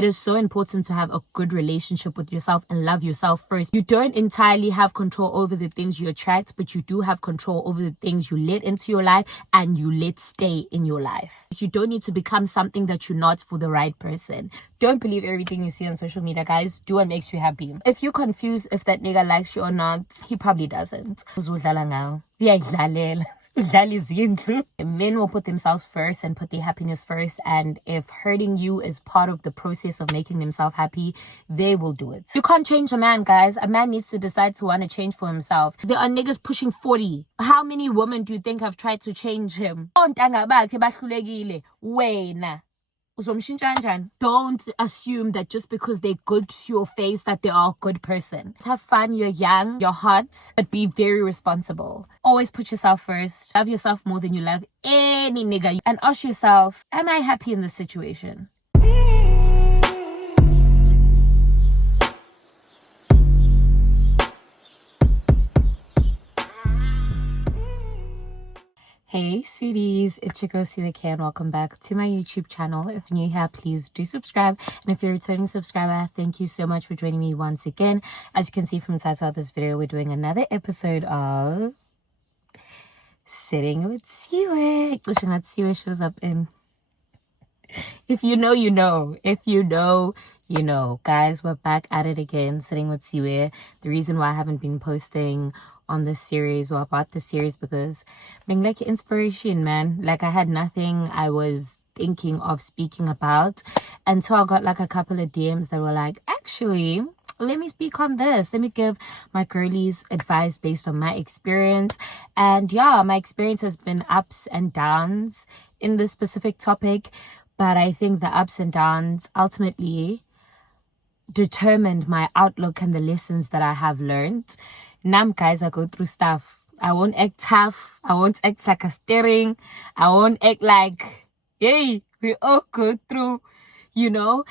It is so important to have a good relationship with yourself and love yourself first. You don't entirely have control over the things you attract, but you do have control over the things you let into your life and you let stay in your life. You don't need to become something that you're not for the right person. Don't believe everything you see on social media, guys. Do what makes you happy. If you're confused if that nigga likes you or not, he probably doesn't. Men will put themselves first and put their happiness first, and if hurting you is part of the process of making themselves happy, they will do it. You can't change a man, guys. A man needs to decide to want to change for himself. There are niggas pushing 40. How many women do you think have tried to change him? Don't assume that just because they're good to your face that they are a good person. Have fun, you're young, you're hot, but be very responsible. Always put yourself first. Love yourself more than you love any nigga. And ask yourself, am I happy in this situation? Hey sweeties, it's your girl Siwe and welcome back to my YouTube channel. If you're new here, please do subscribe, and if you're a returning subscriber, thank you so much for joining me once again. As you can see from the title of this video, we're doing another episode of Sitting with Siwe. Siwe shows up in... If you know, you know. If you know, you know. Guys, we're back at it again, Sitting with Siwe. The reason why I haven't been posting on this series or about this series because being like inspiration, man. Like I had nothing I was thinking of speaking about until I got like a couple of DMs that were like, actually, let me speak on this. Let me give my girlies advice based on my experience. And yeah, my experience has been ups and downs in this specific topic, but I think the ups and downs ultimately determined my outlook and the lessons that I have learned. Guys, I go through stuff. I won't act tough. I won't act like a steering. I won't act like, hey, we all go through, you know.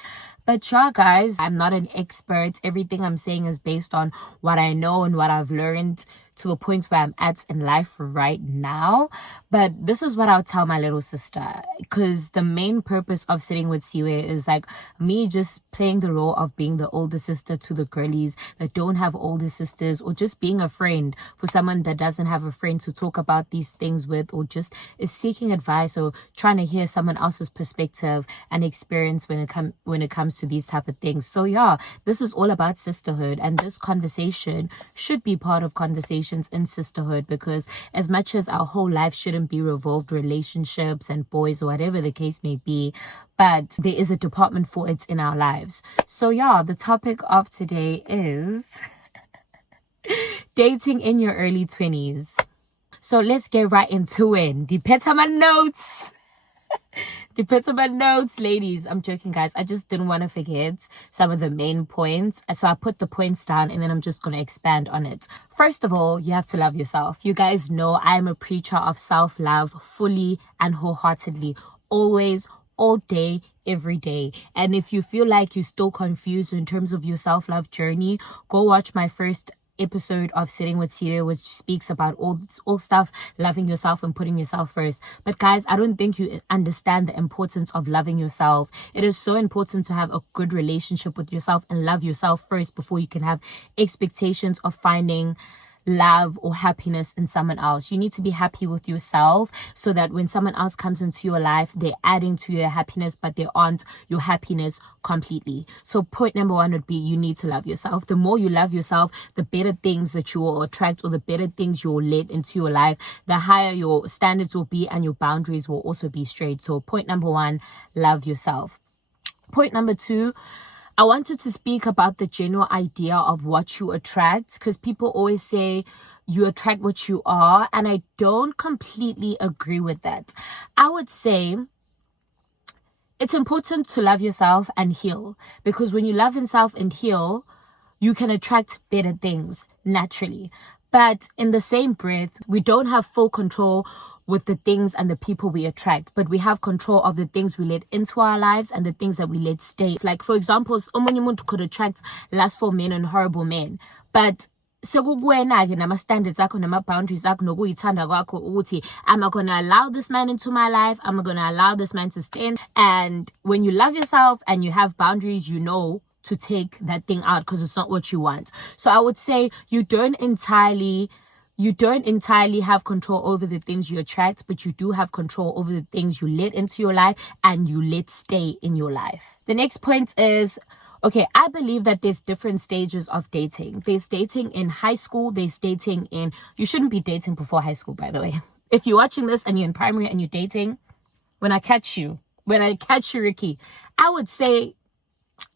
But yeah, guys, I'm not an expert. Everything I'm saying is based on what I know and what I've learned to the point where I'm at in life right now. But this is what I'll tell my little sister, because the main purpose of Sitting with Siwe is like me just playing the role of being the older sister to the girlies that don't have older sisters, or just being a friend for someone that doesn't have a friend to talk about these things with, or just is seeking advice or trying to hear someone else's perspective and experience when it comes to these type of things. So yeah, this is all about sisterhood, and this conversation should be part of conversations in sisterhood, because as much as our whole life shouldn't be revolved relationships and boys or whatever the case may be, but there is a department for it in our lives. So yeah, the topic of today is dating in your early 20s. So let's get right into it. Depends on my notes. Depends on my notes, ladies. I'm joking, guys. I just didn't want to forget some of the main points. So I put the points down and then I'm just going to expand on it. First of all, you have to love yourself. You guys know I'm a preacher of self-love fully and wholeheartedly. Always, all day, every day. And if you feel like you're still confused in terms of your self-love journey, go watch my first episode of Sitting with Siwe, which speaks about all stuff, loving yourself and putting yourself first. But guys, I don't think you understand the importance of loving yourself. It is so important to have a good relationship with yourself and love yourself first before you can have expectations of finding love or happiness in someone else. You need to be happy with yourself so that when someone else comes into your life, they're adding to your happiness, but they aren't your happiness completely. So point number one would be you need to love yourself. The more you love yourself, the better things that you will attract, or the better things you will let into your life, the higher your standards will be and your boundaries will also be straight. So point number one, love yourself. Point number two, I wanted to speak about the general idea of what you attract, because people always say you attract what you are, and I don't completely agree with that. I would say it's important to love yourself and heal, because when you love yourself and heal, you can attract better things naturally. But in the same breath, we don't have full control with the things and the people we attract, but we have control of the things we let into our lives and the things that we let stay. Like, for example, someone could attract lustful men and horrible men, but sekukuwena-ke nama-standards akho nama-boundaries akho nokuyithanda kwakho ukuthi am I gonna allow this man into my life, am I gonna allow this man to stay in? And when you love yourself and you have boundaries, you know to take that thing out because it's not what you want. So I would say you don't entirely have control over the things you attract, but you do have control over the things you let into your life and you let stay in your life. The next point is, okay, I believe that there's different stages of dating. There's dating in high school. There's dating in... You shouldn't be dating before high school, by the way. If you're watching this and you're in primary and you're dating, when I catch you, Ricky, I would say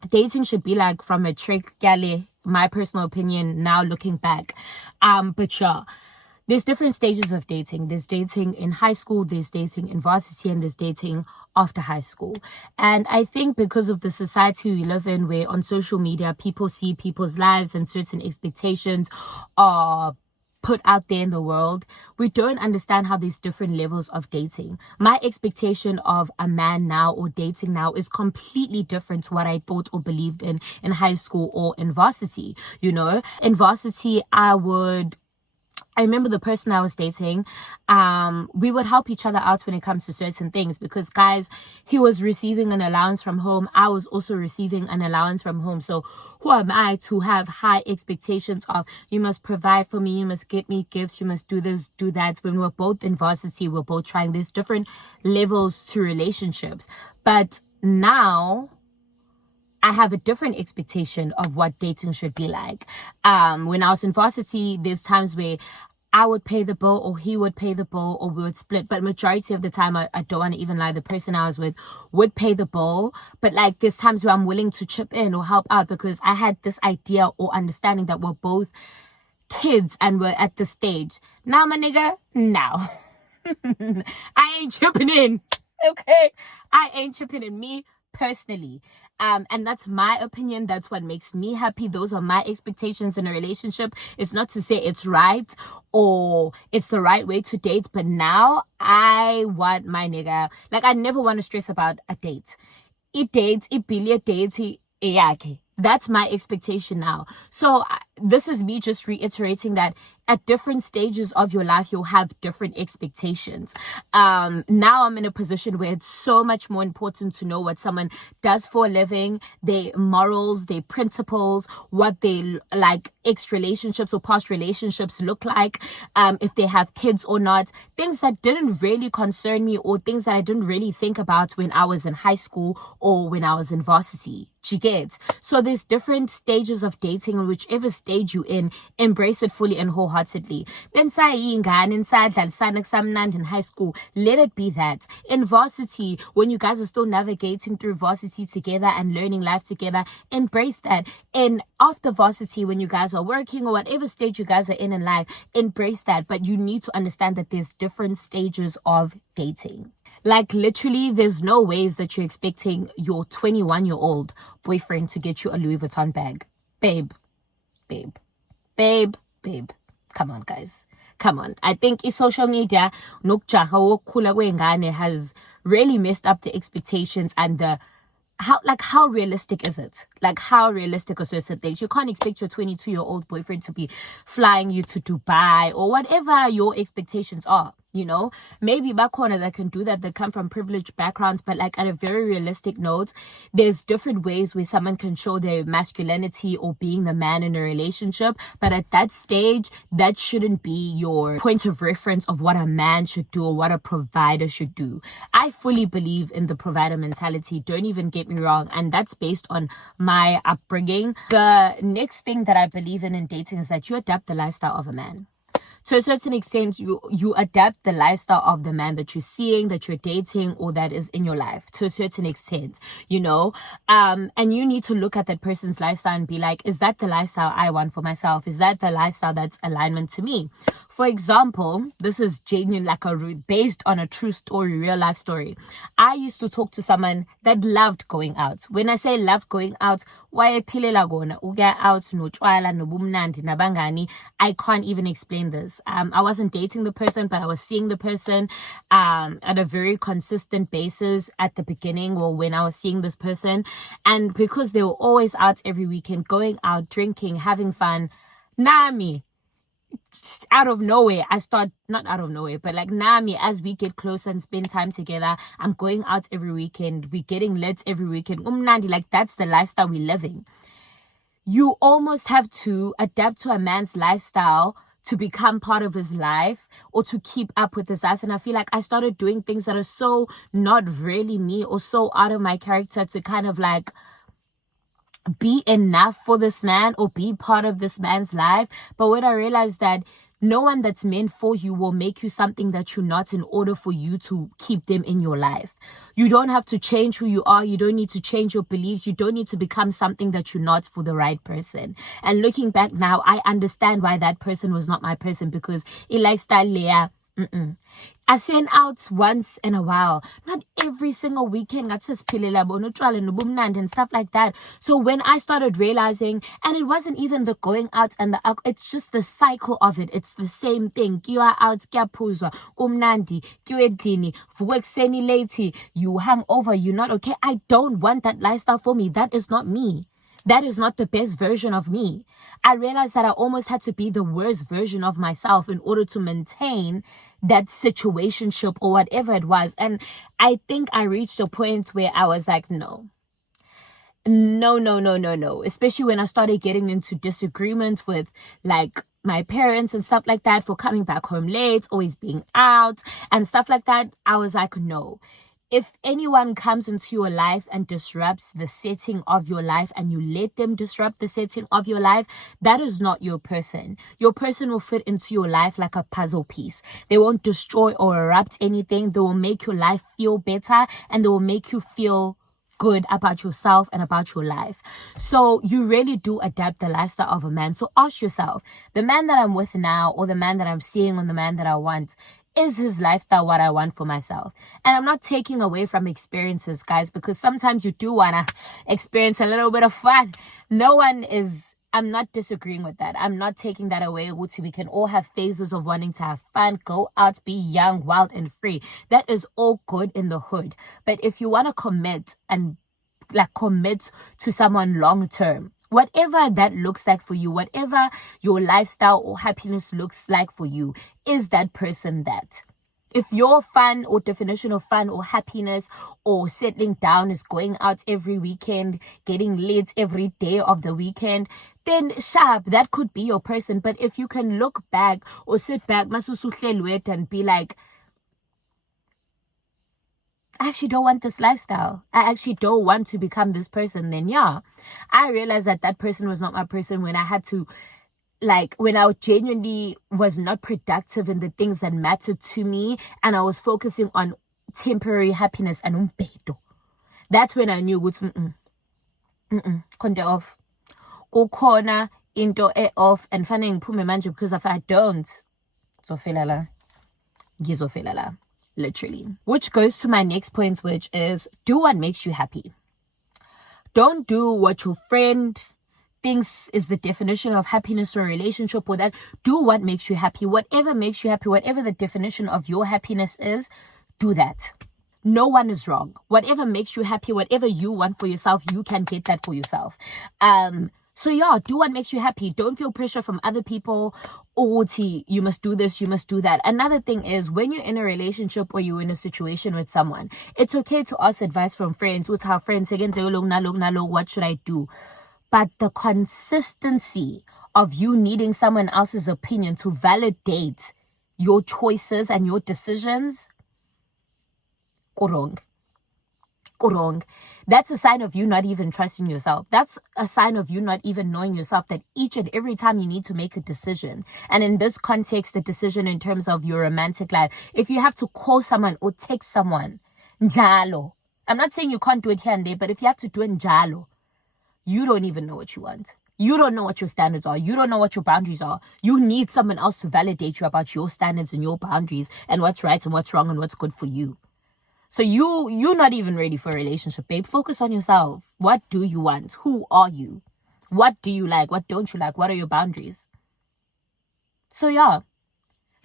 dating should be like from a trick galley, my personal opinion, now looking back. But yeah, there's different stages of dating. There's dating in high school, there's dating in varsity, and there's dating after high school. And I think because of the society we live in, where on social media people see people's lives and certain expectations are put out there in the world, we don't understand how there's different levels of dating. My expectation of a man now or dating now is completely different to what I thought or believed in high school or in varsity. You know, in varsity, I remember the person I was dating, we would help each other out when it comes to certain things because, guys, he was receiving an allowance from home. I was also receiving an allowance from home. So who am I to have high expectations of, you must provide for me, you must get me gifts, you must do this, do that. When we're both in varsity, we're both trying. There's different levels to relationships. But now I have a different expectation of what dating should be like. When I was in varsity, there's times where I would pay the bill or he would pay the bill or we would split. But majority of the time, I don't want to even lie, the person I was with would pay the bill. But like there's times where I'm willing to chip in or help out because I had this idea or understanding that we're both kids and we're at the stage. Now, my nigga, now. I ain't chipping in. Okay? I ain't chipping in, me personally. And that's my opinion. That's what makes me happy. Those are my expectations in a relationship. It's not to say it's right or it's the right way to date, but now I want my nigga. Like, I never want to stress about a date. It dates, it billion dates, that's my expectation now. So this is me just reiterating that at different stages of your life, you'll have different expectations. Now I'm in a position where it's so much more important to know what someone does for a living, their morals, their principles, what they like, ex-relationships or past relationships look like, if they have kids or not, things that didn't really concern me or things that I didn't really think about when I was in high school or when I was in varsity. You get? So there's different stages of dating, and whichever stage you're in, embrace it fully and wholeheartedly. In high school, let it be that. In varsity, when you guys are still navigating through varsity together and learning life together, embrace that. And after varsity, when you guys are working or whatever stage you guys are in life, embrace that. But you need to understand that there's different stages of dating. Like, literally, there's no ways that you're expecting your 21-year-old boyfriend to get you a Louis Vuitton bag. Babe. Come on, guys. Come on. I think social media has really messed up the expectations and how realistic is it? Like, how realistic are certain things? You can't expect your 22-year-old boyfriend to be flying you to Dubai or whatever your expectations are, you know? Maybe back corner that can do that, they come from privileged backgrounds, but like at a very realistic note, there's different ways where someone can show their masculinity or being the man in a relationship. But at that stage, that shouldn't be your point of reference of what a man should do or what a provider should do. I fully believe in the provider mentality. Don't even get me wrong. And that's based on my upbringing. The next thing that I believe in dating is that you adapt the lifestyle of a man. To a certain extent, you adapt the lifestyle of the man that you're seeing, that you're dating, or that is in your life to a certain extent, you know? And you need to look at that person's lifestyle and be like, is that the lifestyle I want for myself? Is that the lifestyle that's alignment to me? For example, this is genuine, like based on a true story, real life story. I used to talk to someone that loved going out. When I say loved going out, I can't even explain this. I wasn't dating the person, but I was seeing the person at a very consistent basis at the beginning or when I was seeing this person. And because they were always out every weekend, going out, drinking, having fun, Nami, out of nowhere, not out of nowhere, but like Nami, as we get closer and spend time together, I'm going out every weekend, we're getting lit every weekend. Umnandi, like that's the lifestyle we're living. You almost have to adapt to a man's lifestyle to become part of his life or to keep up with his life. And I feel like I started doing things that are so not really me or so out of my character to kind of like be enough for this man or be part of this man's life. But when I realized that no one that's meant for you will make you something that you're not in order for you to keep them in your life. You don't have to change who you are. You don't need to change your beliefs. You don't need to become something that you're not for the right person. And looking back now, I understand why that person was not my person, because a lifestyle layer. I send out once in a while, not every single weekend, and stuff like that. So when I started realizing, and it wasn't even the going out and the it's just the cycle of it. It's the same thing. You are out, umnandi, late, you hang over, you're not okay. I don't want that lifestyle for me. That is not me. That is not the best version of me. I realized that I almost had to be the worst version of myself in order to maintain that situationship or whatever it was. And I think I reached a point where I was like, no. Especially when I started getting into disagreements with like my parents and stuff like that for coming back home late, always being out and stuff like that. I was like, no. If anyone comes into your life and disrupts the setting of your life and you let them disrupt the setting of your life, that is not your person. Your person will fit into your life like a puzzle piece. They won't destroy or erupt anything. They will make your life feel better and they will make you feel good about yourself and about your life. So you really do adapt the lifestyle of a man. So ask yourself, the man that I'm with now or the man that I'm seeing or the man that I want, is his lifestyle what I want for myself? And I'm not taking away from experiences, guys, because sometimes you do want to experience a little bit of fun. I'm not disagreeing with that. I'm not taking that away. We can all have phases of wanting to have fun, go out, be young, wild, and free. That is all good in the hood. But if you want to commit to someone long term, whatever that looks like for you, whatever your lifestyle or happiness looks like for you, is that person that? If your fun or definition of fun or happiness or settling down is going out every weekend, getting lit every day of the weekend, then sharp, that could be your person. But if you can look back or sit back and be like, I actually don't want this lifestyle, I actually don't want to become this person, then yeah, I realized that person was not my person when I genuinely was not productive in the things that mattered to me and I was focusing on temporary happiness and umpedo. That's when I knew konde off. Kukhona into off and fanele ngiphume manje, because if I don't, ngizofela la. Literally. Which goes to my next point, which is do what makes you happy. Don't do what your friend thinks is the definition of happiness or a relationship or that. Do what makes you happy. Whatever makes you happy, whatever the definition of your happiness is, do that. No one is wrong. Whatever makes you happy, whatever you want for yourself, you can get that for yourself. So yeah, do what makes you happy. Don't feel pressure from other people. You must do this, you must do that. Another thing is, when you're in a relationship or you're in a situation with someone, it's okay to ask advice from friends. What's our friends again? What should I do? But the consistency of you needing someone else's opinion to validate your choices and your decisions, wrong. That's a sign of you not even trusting yourself. That's a sign of you not even knowing yourself, that each and every time you need to make a decision. And in this context, the decision in terms of your romantic life, if you have to call someone or text someone, njalo. I'm not saying you can't do it here and there, but if you have to do it njalo, you don't even know what you want. You don't know what your standards are. You don't know what your boundaries are. You need someone else to validate you about your standards and your boundaries and what's right and what's wrong and what's good for you. So you're not even ready for a relationship, babe. Focus on yourself. What do you want? Who are you? What do you like? What don't you like? What are your boundaries? So yeah,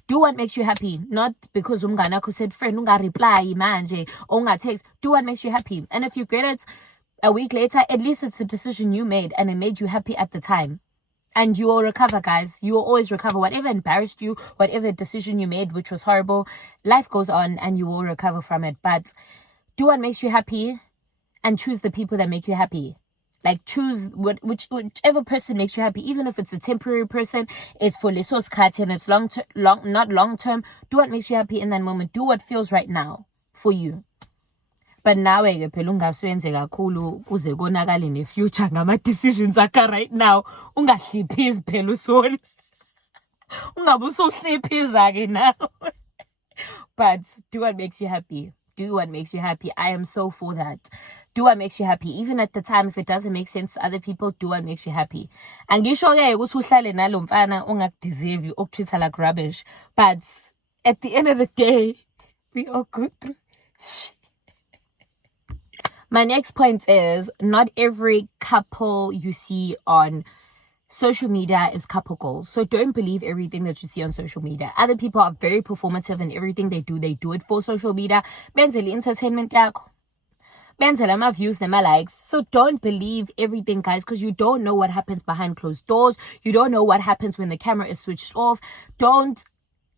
do what makes you happy. Not because umnganakho said, friend, unga reply manje, unga text. Do what makes you happy. And if you get it a week later, at least it's a decision you made and it made you happy at the time. And you will recover, guys. You will always recover. Whatever embarrassed you, whatever decision you made, which was horrible, life goes on and you will recover from it. But do what makes you happy and choose the people that make you happy. Like, choose whichever person makes you happy, even if it's a temporary person, it's for lesos cut and it's not long term. Do what makes you happy in that moment. Do what feels right now for you. But nawe ke phela ungaswenze kakhulu kuze konakale ne future ngama decisions akha right now. Ungahliphizi phela usona. Ungabe usuhliphiza ke now. But do what makes you happy. Do what makes you happy. I am so for that. Do what makes you happy. Even at the time, if it doesn't make sense to other people, do what makes you happy. Angisho ke ukuthi uhlale nalo mfana ongakudeserve okutreat like rubbish. But at the end of the day, we all go through. My next point is, not every couple you see on social media is couple goals. So don't believe everything that you see on social media. Other people are very performative in everything they do it for social media. Benzele entertainment yakho. Benzele ama views nema likes. So don't believe everything, guys, because you don't know what happens behind closed doors. You don't know what happens when the camera is switched off. Don't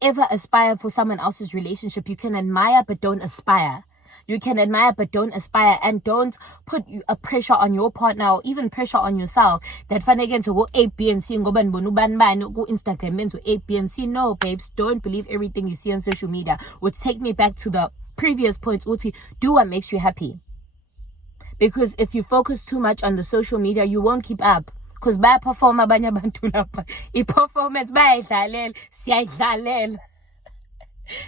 ever aspire for someone else's relationship. You can admire, but don't aspire. You can admire, but don't aspire, and don't put a pressure on your partner or even pressure on yourself. That fun again to go A, B, and C and go ban go Instagram men to A, B, and C. No, babes, don't believe everything you see on social media. Which takes me back to the previous point, Uti, do what makes you happy. Because if you focus too much on the social media, you won't keep up. Because by perform abanye abantu lapha, i-performance bayayidlalela, siyayidlalela.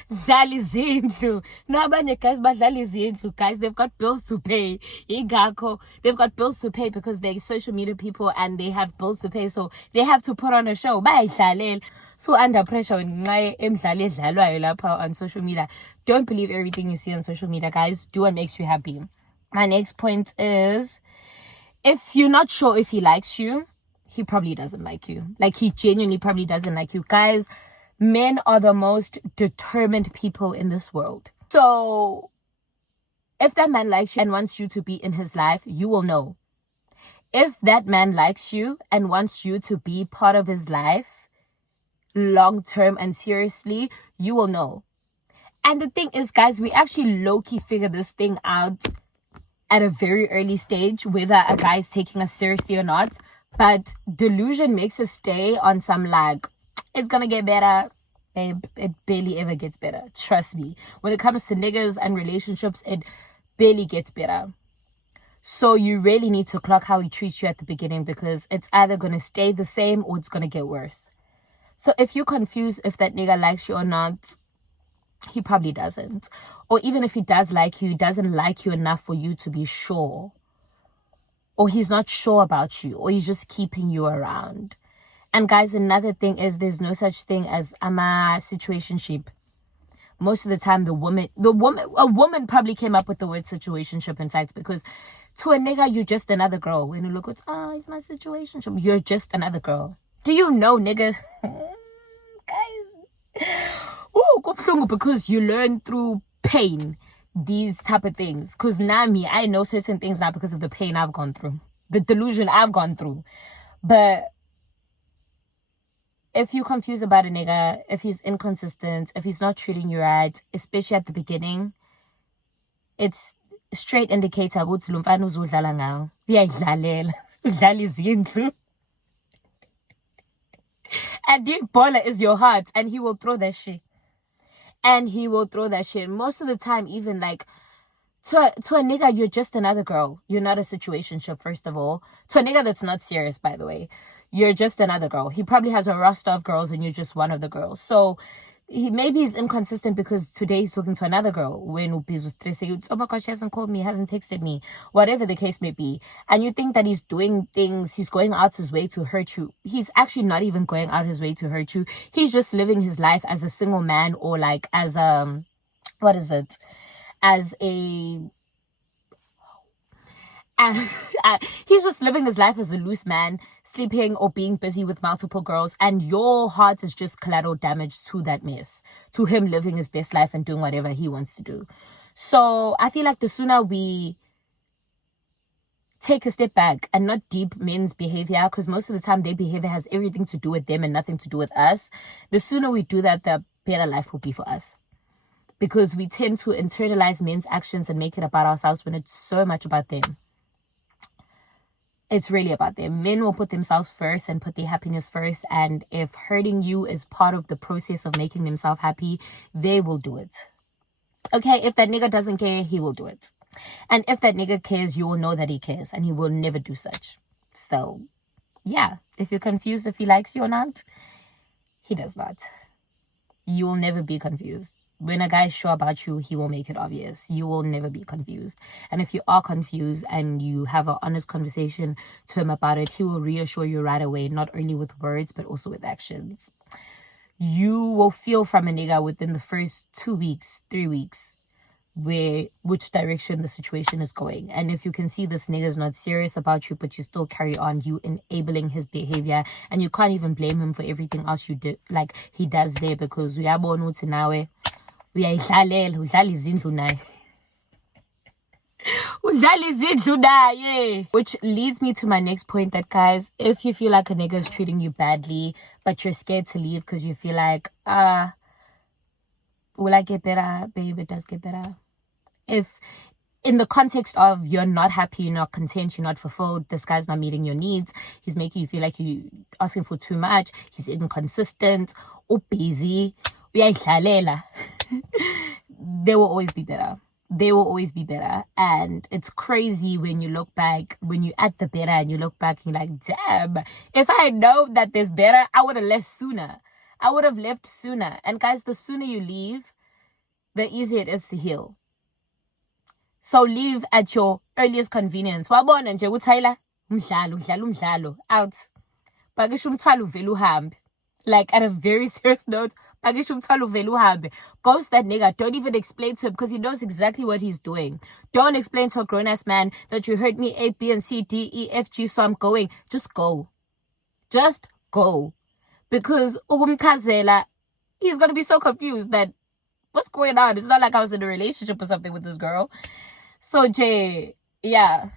Dlala izindlu. No, abanye guys badlala izindlu, guys. They've got bills to pay. Ingakho, they've got bills to pay because they're social media people and they have bills to pay, so they have to put on a show. Bayayidlalela. So under pressure when emidlalo edlalwayo lapha on social media. Don't believe everything you see on social media, guys. Do what makes you happy. My next point is, if you're not sure if he likes you, he probably doesn't like you. Like, he genuinely probably doesn't like you. Guys, men are the most determined people in this world. So if that man likes you and wants you to be in his life, you will know. If that man likes you and wants you to be part of his life, long term and seriously, you will know. And the thing is, guys, we actually low-key figure this thing out at a very early stage, whether a guy is taking us seriously or not. But delusion makes us stay on some like, it's gonna get better. Babe, it barely ever gets better. Trust me. When it comes to niggas and relationships, it barely gets better. So you really need to clock how he treats you at the beginning, because it's either gonna stay the same or it's gonna get worse. So if you're confused if that nigga likes you or not, he probably doesn't. Or even if he does like you, he doesn't like you enough for you to be sure. Or he's not sure about you, or he's just keeping you around. And guys, another thing is, there's no such thing as a situationship. Most of the time, a woman probably came up with the word situationship, in fact, because to a nigga, you're just another girl. When you look at, it's my situationship, you're just another girl. Do you know, nigga? Guys, because you learn through pain these type of things. Because now I know certain things now because of the pain I've gone through, the delusion I've gone through. But if you're confused about a nigga, if he's inconsistent, if he's not treating you right, especially at the beginning, it's straight indicator ukuthi lo mfana uzodlala ngawo. Uyayidlalela. Udlala izindlu. And Dick Baller is your heart, and he will throw that shit. And he will throw that shit. Most of the time, even like, to a nigga, you're just another girl. You're not a situationship, first of all. To a nigga that's not serious, by the way. You're just another girl. He probably has a roster of girls and you're just one of the girls. So maybe he's inconsistent because today he's talking to another girl. When Upiz was stressing, oh my gosh, he hasn't called me, hasn't texted me, whatever the case may be. And you think that he's doing things, he's going out his way to hurt you. He's actually not even going out his way to hurt you. He's just living his life as a single man, or like as he's just living his life as a loose man, sleeping or being busy with multiple girls, and your heart is just collateral damage to that mess, to him living his best life and doing whatever he wants to do. So I feel like the sooner we take a step back and not deep men's behavior, because most of the time their behavior has everything to do with them and nothing to do with us. The sooner we do that, the better life will be for us. Because we tend to internalize men's actions and make it about ourselves when it's so much about them. It's really about them. Men will put themselves first and put their happiness first. And if hurting you is part of the process of making themselves happy, they will do it. Okay, if that nigga doesn't care, he will do it. And if that nigga cares, you will know that he cares. And he will never do such. So, yeah. If you're confused if he likes you or not, he does not. You will never be confused. When a guy is sure about you, he will make it obvious. You will never be confused. And if you are confused and you have an honest conversation to him about it, he will reassure you right away, not only with words, but also with actions. You will feel from a nigga within the first 2 weeks, 3 weeks, which direction the situation is going. And if you can see this nigga is not serious about you, but you still carry on, you enabling his behavior, and you can't even blame him for everything else you did, like he does there, because uyabona uthi nawe uyayidlalela, udlala izindlu naye. Udlala izindlu naye. Which leads me to my next point, that guys, if you feel like a nigga is treating you badly, but you're scared to leave because you feel like, will I get better? Babe, it does get better. If in the context of you're not happy, you're not content, you're not fulfilled, this guy's not meeting your needs, he's making you feel like you're asking for too much, he's inconsistent, or busy, uyayidlalela, they will always be better. They will always be better. And it's crazy when you look back, when you're at the better and you look back and you're like, damn, if I had known that there's better, I would have left sooner. I would have left sooner. And guys, the sooner you leave, the easier it is to heal. So leave at your earliest convenience. Wabona nje uthayila umdlalo, udlala umdlalo, out. Pakisha umthwalo uvela uhambe. Like, at a very serious note, pakisha umthwalo uvela uhambe. Ghost that nigga. Don't even explain to him, because he knows exactly what he's doing. Don't explain to a grown-ass man that you heard me A, B, and C, D, E, F, G, so I'm going. Just go. Just go. Because ukumchazela, he's going to be so confused that what's going on? It's not like I was in a relationship or something with this girl. So, Jay, yeah.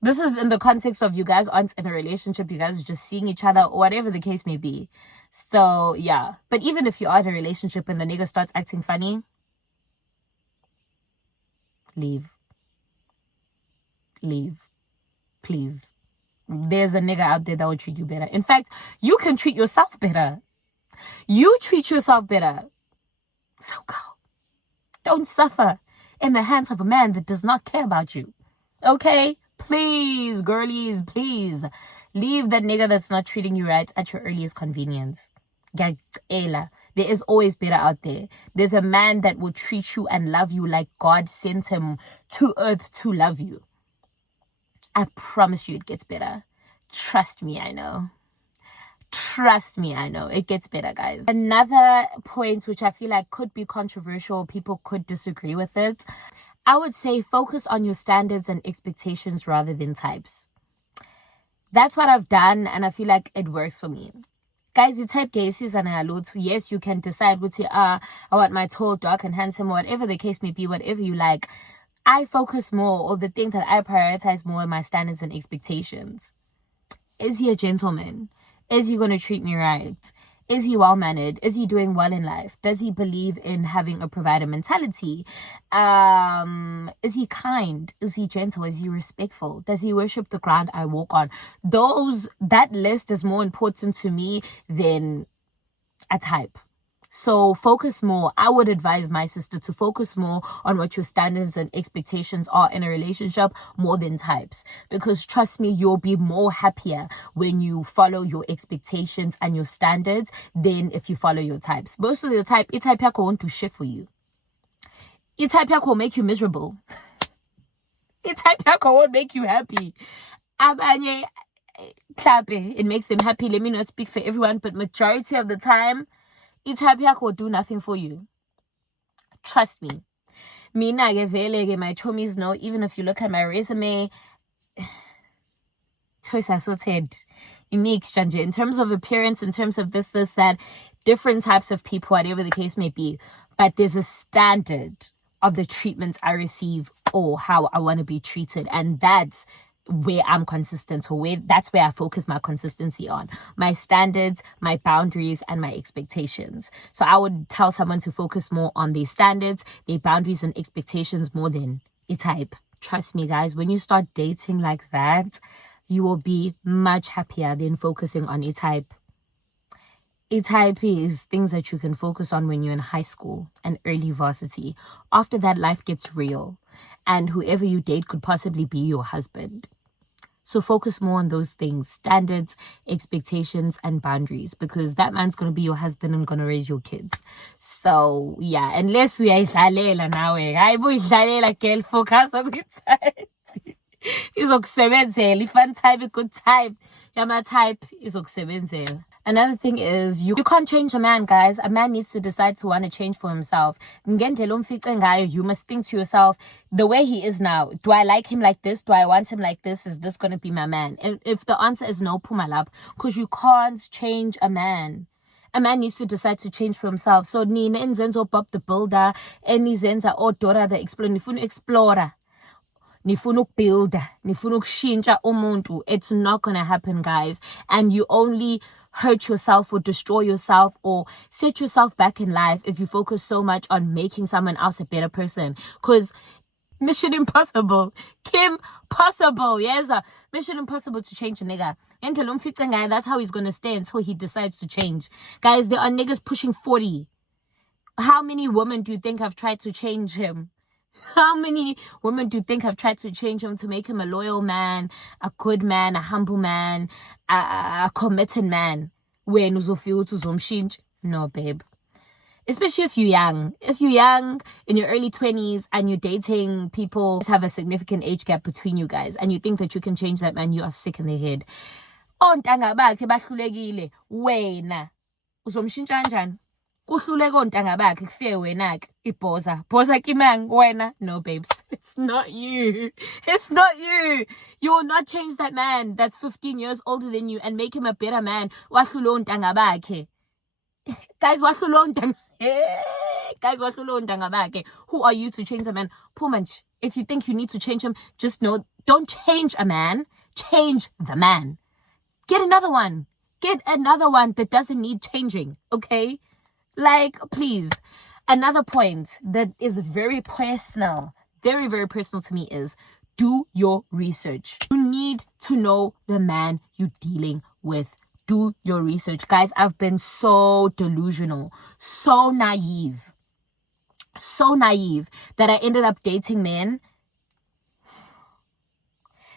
This is in the context of you guys aren't in a relationship. You guys are just seeing each other, or whatever the case may be. So, yeah. But even if you are in a relationship and the nigga starts acting funny, leave. Leave. Please. There's a nigga out there that will treat you better. In fact, you can treat yourself better. You treat yourself better. So go. Don't suffer in the hands of a man that does not care about you. Okay? Please, girlies, please. Leave that nigga that's not treating you right at your earliest convenience. There is always better out there. There's a man that will treat you and love you like God sent him to earth to love you. I promise you it gets better. Trust me, I know. Trust me, I know. It gets better, guys. Another point which I feel like could be controversial, people could disagree with it. I would say focus on your standards and expectations rather than types. That's what I've done, and I feel like it works for me. Guys, the type cases and yes, you can decide I want my tall, dark, and handsome, whatever the case may be, whatever you like. I focus more, or the thing that I prioritize more, in my standards and expectations. Is he a gentleman? Is he going to treat me right? Is he well-mannered? Is he doing well in life? Does he believe in having a provider mentality? Is he kind? Is he gentle? Is he respectful? Does he worship the ground I walk on? That list is more important to me than a type. So focus more. I would advise my sister to focus more on what your standards and expectations are in a relationship more than types. Because trust me, you'll be more happier when you follow your expectations and your standards than if you follow your types. Most of the type yako won't do shit for you. Type yako will make you miserable. Type yako won't make you happy. Abanye, it makes them happy. Let me not speak for everyone, but majority of the time, type will do nothing for you. Trust me. Mina vele my chomies know, even if you look at my resume, choice I sorted in me exchange in terms of appearance, in terms of this, that, different types of people, whatever the case may be. But there's a standard of the treatment I receive or how I want to be treated. And that's where I'm consistent. So that's where I focus my consistency on. My standards, my boundaries, and my expectations. So I would tell someone to focus more on their standards, their boundaries, and expectations more than a type. Trust me, guys, when you start dating like that, you will be much happier than focusing on a type. A type is things that you can focus on when you're in high school and early varsity. After that, life gets real. And whoever you date could possibly be your husband. So focus more on those things, standards, expectations, and boundaries, because that man's going to be your husband and going to raise your kids. So, yeah, unless we are nawe, I will girl, focus on good type. Izokusebenzela, if one type a good type, yama type izokusebenzela. Another thing is you can't change a man, guys. A man needs to decide to want to change for himself. You must think to yourself, the way he is now, do I like him like this? Do I want him like this? Is this going to be my man? And if the answer is no, pumalap, because you can't change a man. A man needs to decide to change for himself. So nina inzenzo Bob the Builder, any zenza or Dora the Explorer. Nifuna ukubuilda, nifuna ukushintsha umuntu. It's not gonna happen, guys. And you only hurt yourself or destroy yourself or set yourself back in life if you focus so much on making someone else a better person. Because Mission Impossible, Kim Possible, yes, Mission Impossible to change a nigga. That's how he's gonna stay until he decides to change. Guys, there are niggas pushing 40. How many women do you think have tried to change him? How many women do you think have tried to change him to make him a loyal man, a good man, a humble man, a committed man? When no, babe. Especially if you're young. If you're young, in your early 20s, and you're dating people who have a significant age gap between you guys, and you think that you can change that man, you are sick in the head. Ontanga bakhe bahlulekile, wena uzomshintsha kanjani? Kuhluleka ontanga bakhe kufike wena ke ibhoza kimang wena. No, babes, it's not you. It's not you. You will not change that man that's 15 years older than you and make him a better man. Wahlule ontanga bakhe. Guys, wahlule ontanga. Guys, wahlule ontanga bakhe. Who are you to change the man? Pumanch. If you think you need to change him, just know, don't change a man. Change the man. Get another one. Get another one that doesn't need changing, okay? Like, please. Another point that is very personal, very, very personal to me is do your research. You need to know the man you're dealing with. Do your research. Guys, I've been so delusional, so naive that I ended up dating men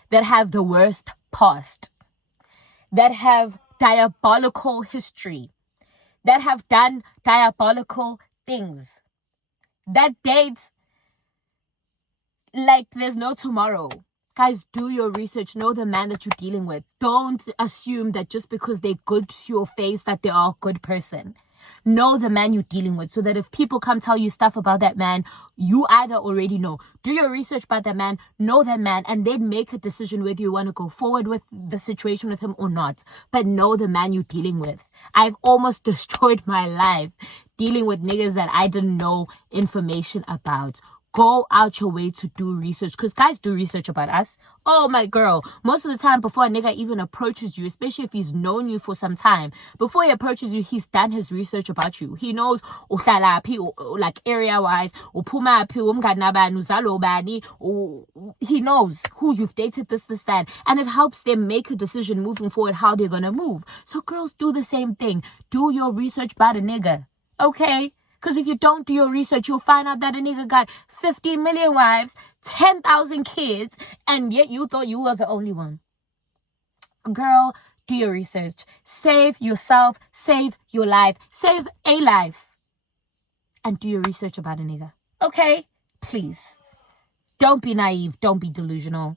that have the worst past, that have diabolical history, that have done diabolical things, that dates like there's no tomorrow. Guys, do your research. Know the man that you're dealing with. Don't assume that just because they're good to your face that they are a good person. Know the man you're dealing with, so that if people come tell you stuff about that man, you either already know. Do your research about that man, know that man, and then make a decision whether you want to go forward with the situation with him or not. But know the man you're dealing with. I've almost destroyed my life dealing with niggas that I didn't know information about. Go out your way to do research, because guys do research about us. Oh, my girl. Most of the time, before a nigga even approaches you, especially if he's known you for some time, before he approaches you, he's done his research about you. He knows like area-wise, he knows who you've dated, this, that, and it helps them make a decision moving forward how they're gonna move. So girls, do the same thing. Do your research about a nigga, okay? Because if you don't do your research, you'll find out that a nigga got 50 million wives, 10,000 kids, and yet you thought you were the only one. Girl, do your research. Save yourself, save your life, save a life. And do your research about a nigga. Okay? Please. Don't be naive. Don't be delusional.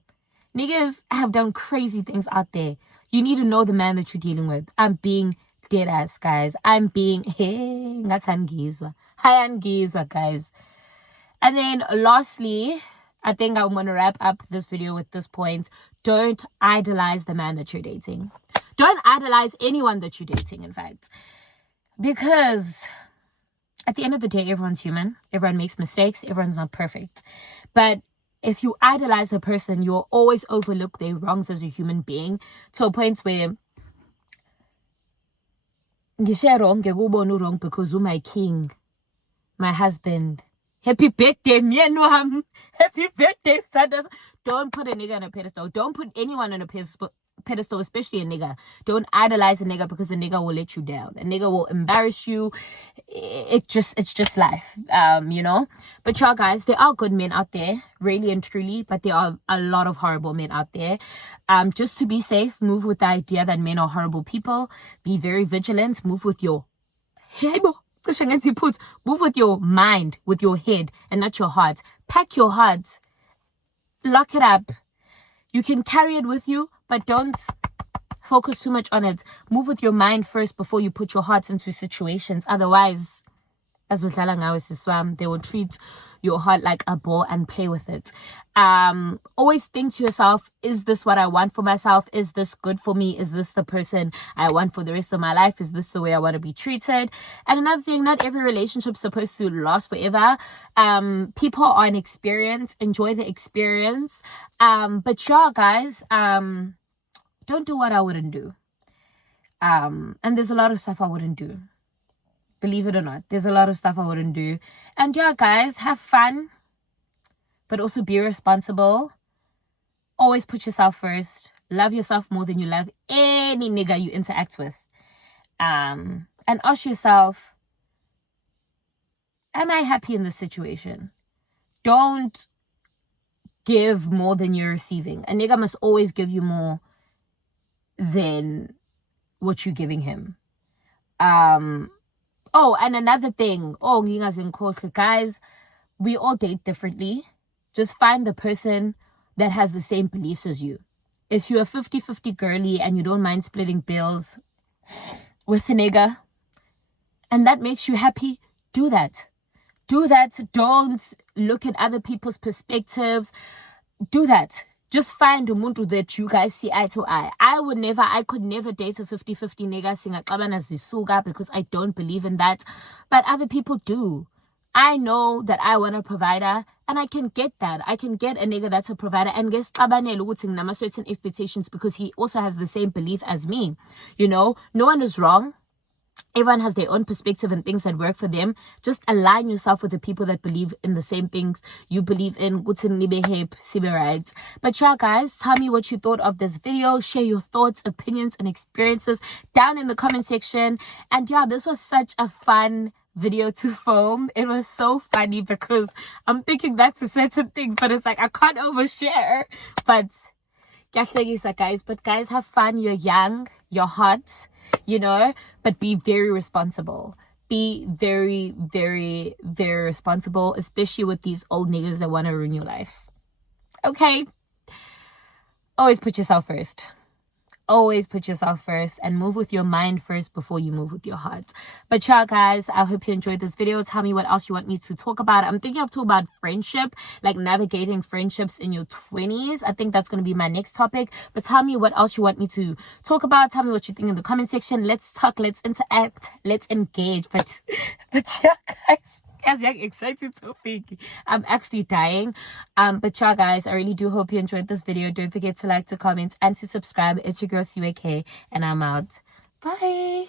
Niggas have done crazy things out there. You need to know the man that you're dealing with. I'm being dead ass, guys. I'm being ngizwa, guys. And then lastly, I think I'm gonna wrap up this video with this point. Don't idolize the man that you're dating. Don't idolize anyone that you're dating, in fact, because at the end of the day, everyone's human, everyone makes mistakes, everyone's not perfect. But if you idolize a person, you'll always overlook their wrongs as a human being, to a point where wrong because my king, my husband. Happy birthday, Mianwam. Happy birthday, Sadas. Don't put a nigga on a pedestal. Don't put anyone on a pedestal, especially a nigga. Don't idolize a nigga because a nigga will let you down. A nigga will embarrass you. It's just life, you know. But y'all guys, there are good men out there, really and truly, but there are a lot of horrible men out there. Just to be safe, move with the idea that men are horrible people. Be very vigilant. Move with your move with your mind, with your head, and not your heart. Pack your heart. Lock it up. You can carry it with you, but don't focus too much on it. Move with your mind first before you put your heart into situations. Otherwise, as with they will treat your heart like a ball and play with it. Always think to yourself, is this what I want for myself? Is this good for me? Is this the person I want for the rest of my life? Is this the way I want to be treated? And another thing, not every relationship is supposed to last forever. People are an experience. Enjoy the experience. But y'all guys, don't do what I wouldn't do. And there's a lot of stuff I wouldn't do. Believe it or not, there's a lot of stuff I wouldn't do. And yeah, guys, have fun, but also be responsible. Always put yourself first. Love yourself more than you love any nigga you interact with. And ask yourself, am I happy in this situation? Don't give more than you're receiving. A nigga must always give you more than what you're giving him. Oh, and another thing. Guys, we all date differently. Just find the person that has the same beliefs as you. If you're a 50-50 girly and you don't mind splitting bills with a nigga, and that makes you happy, do that. Do that. Don't look at other people's perspectives. Do that. Just find a muntu that you guys see eye to eye. I could never date a 50-50 nigga because I don't believe in that. But other people do. I know that I want a provider and I can get that. I can get a nigga that's a provider and get certain expectations because he also has the same belief as me. You know, no one is wrong. Everyone has their own perspective and things that work for them. Just align yourself with the people that believe in the same things you believe in. Right? But yeah, guys, tell me what you thought of this video. Share your thoughts, opinions, and experiences down in the comment section. And yeah, this was such a fun video to film. It was so funny because I'm thinking back to certain things, but it's like I can't overshare. But guys, have fun. You're young, you're hot, you know, but be very responsible. Be very, very, very responsible, especially with these old niggas that want to ruin your life. Okay? Always put yourself first. Always put yourself first and move with your mind first before you move with your heart. But yeah, guys, I hope you enjoyed this video. Tell me what else you want me to talk about. I'm thinking of talking about friendship, like navigating friendships in your 20s. I think that's going to be my next topic. But tell me what else you want me to talk about. Tell me what you think in the comment section. Let's talk, let's interact, let's engage. But yeah, guys. As you're excited topic, I'm actually dying. But yeah, guys, I really do hope you enjoyed this video. Don't forget to like, to comment, and to subscribe. It's your girl Siwe, and I'm out. Bye.